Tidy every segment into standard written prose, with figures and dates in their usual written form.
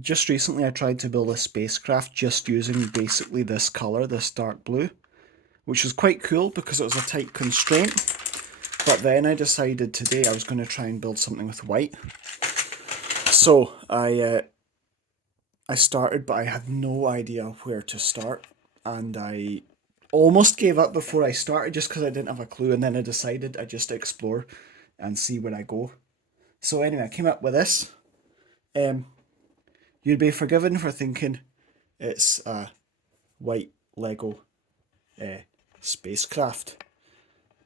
just recently I tried to build a spacecraft just using basically this colour, this dark blue, which was quite cool because it was a tight constraint. But then I decided today I was going to try and build something with white. So I started, but I had no idea where to start, and I almost gave up before I started just because I didn't have a clue. And then I decided I'd just explore and see where I go. So anyway, I came up with this. Um, you'd be forgiven for thinking it's a white Lego uh, spacecraft,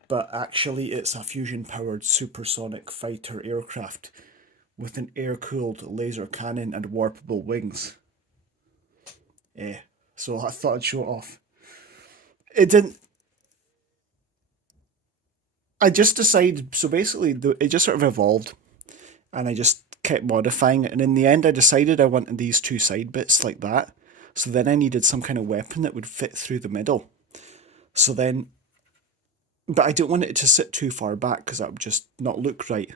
but actually it's a fusion-powered supersonic fighter aircraft with an air-cooled laser cannon and warpable wings. Eh, so I thought I'd show it off. It didn't. I just decided. So basically, it just sort of evolved, and I just kept modifying it. And in the end, I decided I wanted these two side bits like that. So then I needed some kind of weapon that would fit through the middle. So then, but I don't want it to sit too far back because that would just not look right.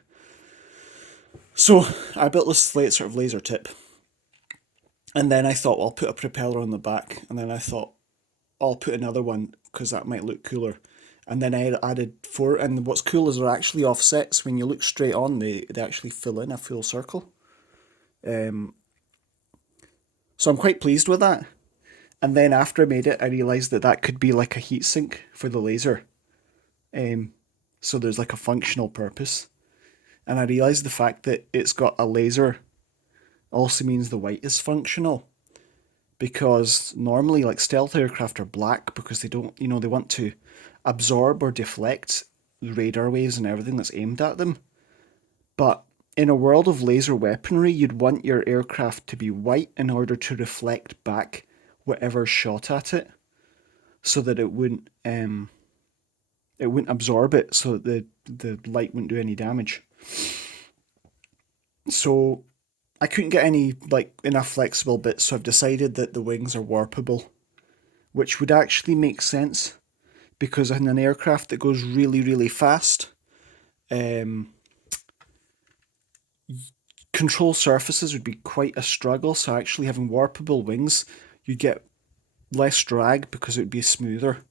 So I built this sort of laser tip, and then I thought, well, I'll put a propeller on the back, and then I thought I'll put another one because that might look cooler. And then I added four, and what's cool is they're actually offsets. When you look straight on, they actually fill in a full circle. Um, so I'm quite pleased with that. And then after I made it, I realised that that could be like a heatsink for the laser. Um, so there's like a functional purpose. And I realised the fact that it's got a laser also means the white is functional. Because normally, like, stealth aircraft are black because they don't, they want to absorb or deflect radar waves and everything that's aimed at them. But in a world of laser weaponry, you'd want your aircraft to be white in order to reflect back whatever's shot at it, so that it wouldn't absorb it, so that the light wouldn't do any damage. So I couldn't get any like enough flexible bits, so I've decided that the wings are warpable, which would actually make sense because in an aircraft that goes really, really fast, um, control surfaces would be quite a struggle. So actually having warpable wings, you'd get less drag because it would be smoother.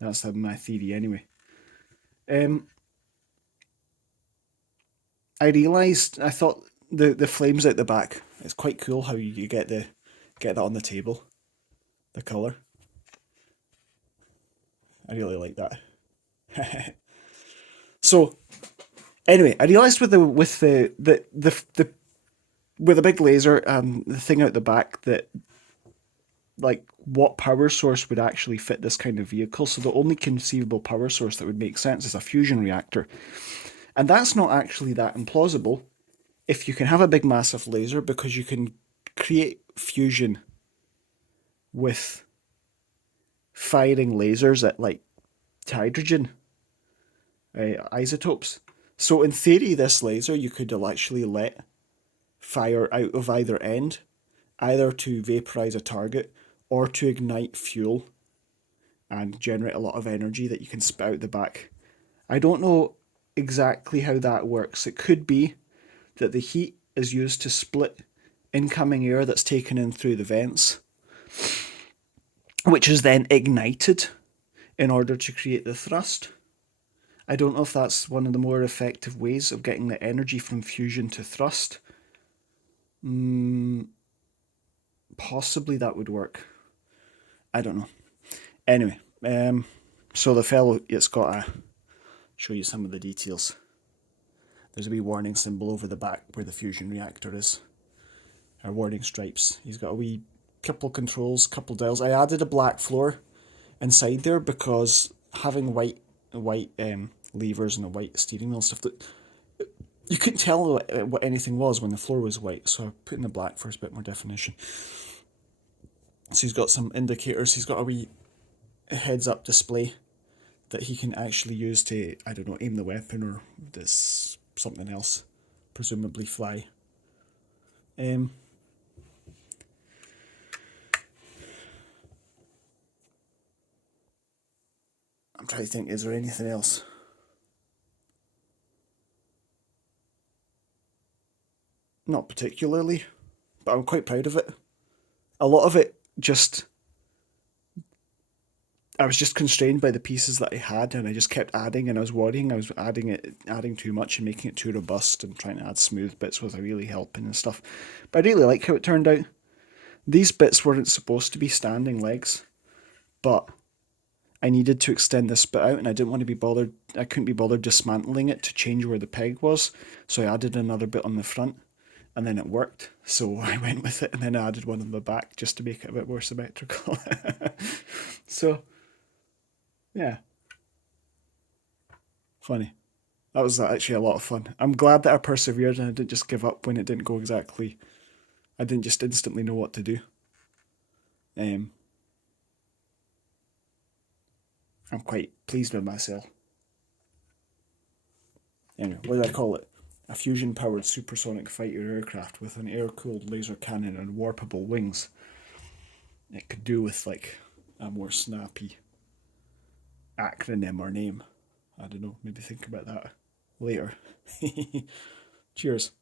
That's my theory anyway. Um, I thought the flames out the back. It's quite cool how you get that on the table. The color. I really like that. So anyway, I realised with the with a big laser and the thing out the back that like what power source would actually fit this kind of vehicle. So the only conceivable power source that would make sense is a fusion reactor. And that's not actually that implausible if you can have a big massive laser because you can create fusion with firing lasers at like hydrogen isotopes. So in theory, this laser you could actually let fire out of either end, either to vaporize a target or to ignite fuel and generate a lot of energy that you can spit out the back. I don't know exactly how that works. It could be that the heat is used to split incoming air that's taken in through the vents, which is then ignited in order to create the thrust. I don't know if that's one of the more effective ways of getting the energy from fusion to thrust. Possibly that would work. I don't know. Anyway, so the fellow, it's got a, show you some of the details. There's a wee warning symbol over the back where the fusion reactor is. Our warning stripes. He's got a wee couple controls, couple dials. I added a black floor inside there because having white levers and a white steering wheel stuff that you couldn't tell what anything was when the floor was white, so I put in the black for a bit more definition. So he's got some indicators. He's got a wee heads-up display that he can actually use to, I don't know, aim the weapon or this something else, presumably fly. I'm trying to think, is there anything else? Not particularly, but I'm quite proud of it. A lot of it just, I was just constrained by the pieces that I had, and I just kept adding, and I was worrying I was adding too much and making it too robust, and trying to add smooth bits was really helping and stuff. But I really like how it turned out. These bits weren't supposed to be standing legs, but I needed to extend this bit out, and I didn't want to be bothered. I couldn't be bothered dismantling it to change where the peg was, so I added another bit on the front, and then it worked. So I went with it, and then I added one on the back just to make it a bit more symmetrical. So yeah, funny. That was actually a lot of fun. I'm glad that I persevered and I didn't just give up when it didn't go exactly. I didn't just instantly know what to do. Um, I'm quite pleased with myself. Anyway, what do I call it? A fusion powered supersonic fighter aircraft with an air cooled laser cannon and warpable wings. It could do with like a more snappy acronym or name. I don't know, maybe think about that later. Cheers.